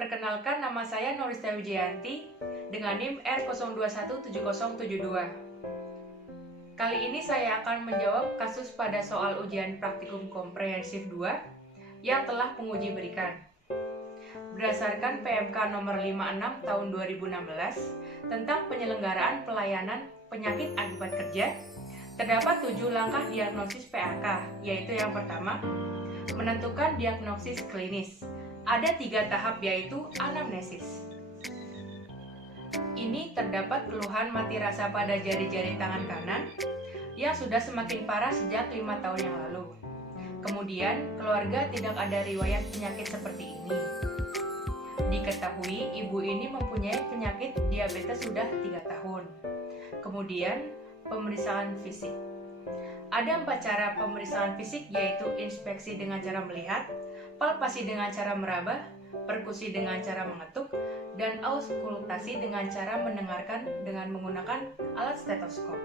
Perkenalkan, nama saya Norista Wijayanti dengan NIM R0217072. Kali ini saya akan menjawab kasus pada soal ujian praktikum komprehensif 2 yang telah penguji berikan. Berdasarkan PMK nomor 56 tahun 2016 tentang penyelenggaraan pelayanan penyakit akibat kerja, terdapat 7 langkah diagnosis PAK, yaitu yang pertama, menentukan diagnosis klinis. Ada 3 tahap, yaitu anamnesis. Ini terdapat keluhan mati rasa pada jari-jari tangan kanan yang sudah semakin parah sejak 5 tahun yang lalu. Kemudian, keluarga tidak ada riwayat penyakit seperti ini. Diketahui ibu ini mempunyai penyakit diabetes sudah 3 tahun. Kemudian, pemeriksaan fisik. Ada 4 cara pemeriksaan fisik, yaitu inspeksi dengan cara melihat, palpasi dengan cara meraba, perkusi dengan cara mengetuk, dan auskultasi dengan cara mendengarkan dengan menggunakan alat stetoskop.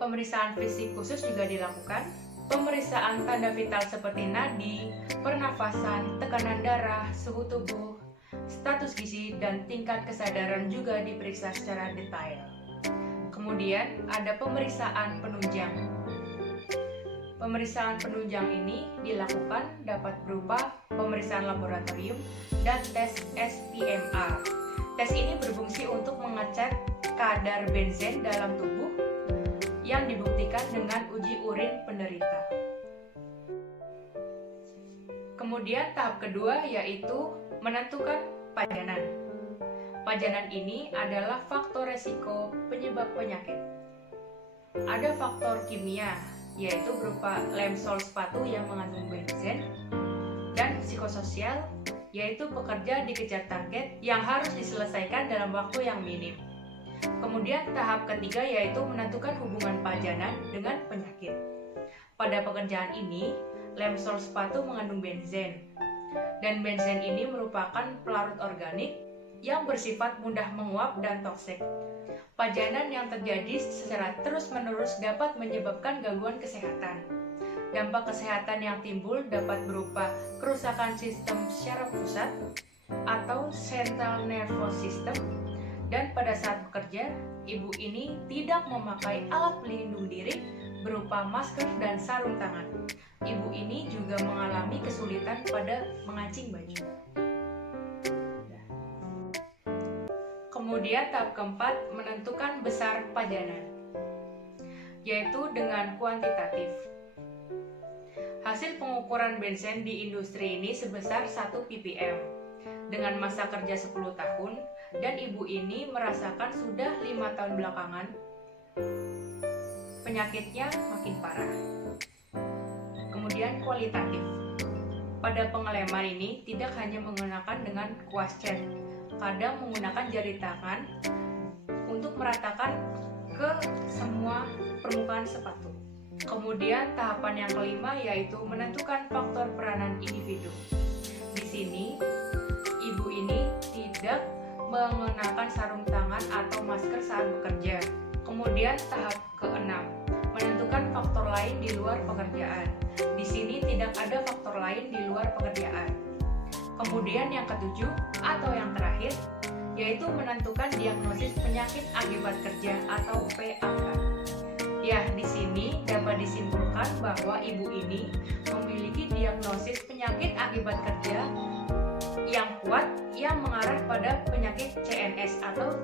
Pemeriksaan fisik khusus juga dilakukan. Pemeriksaan tanda vital seperti nadi, pernafasan, tekanan darah, suhu tubuh, status gizi, dan tingkat kesadaran juga diperiksa secara detail. Kemudian ada pemeriksaan penunjang. Pemeriksaan penunjang ini dilakukan dapat berupa pemeriksaan laboratorium dan tes SPMA. Tes ini berfungsi untuk mengecek kadar benzen dalam tubuh yang dibuktikan dengan uji urin penderita. Kemudian tahap kedua yaitu menentukan pajanan. Pajanan ini adalah faktor resiko penyebab penyakit. Ada faktor kimia, yaitu berupa lem sol sepatu yang mengandung benzen, dan psikososial, yaitu pekerja dikejar target yang harus diselesaikan dalam waktu yang minim. Kemudian tahap ketiga yaitu menentukan hubungan pajanan dengan penyakit. Pada pekerjaan ini, lem sol sepatu mengandung benzen, dan benzen ini merupakan pelarut organik yang bersifat mudah menguap dan toksik. Pajanan yang terjadi secara terus-menerus dapat menyebabkan gangguan kesehatan. Dampak kesehatan yang timbul dapat berupa kerusakan sistem syaraf pusat atau central nervous system, dan pada saat bekerja, ibu ini tidak memakai alat pelindung diri berupa masker dan sarung tangan. Ibu ini juga mengalami kesulitan pada mengancing baju. Kemudian tahap keempat, menentukan besar pajanan, yaitu dengan kuantitatif. Hasil pengukuran benzen di industri ini sebesar 1 ppm dengan masa kerja 10 tahun, dan ibu ini merasakan sudah 5 tahun belakangan penyakitnya makin parah. Kemudian kualitatif. Pada pengeleman ini tidak hanya menggunakan dengan kuas cat, kadang menggunakan jari tangan untuk meratakan ke semua permukaan sepatu. Kemudian tahapan yang kelima yaitu menentukan faktor peranan individu. Di sini, ibu ini tidak mengenakan sarung tangan atau masker saat bekerja. Kemudian tahap keenam, menentukan faktor lain di luar pekerjaan. Di sini tidak ada faktor lain di luar pekerjaan. Kemudian yang ketujuh atau yang terakhir yaitu menentukan diagnosis penyakit akibat kerja atau PAK. Ya, di sini dapat disimpulkan bahwa ibu ini memiliki diagnosis penyakit akibat kerja yang kuat yang mengarah pada penyakit CNS atau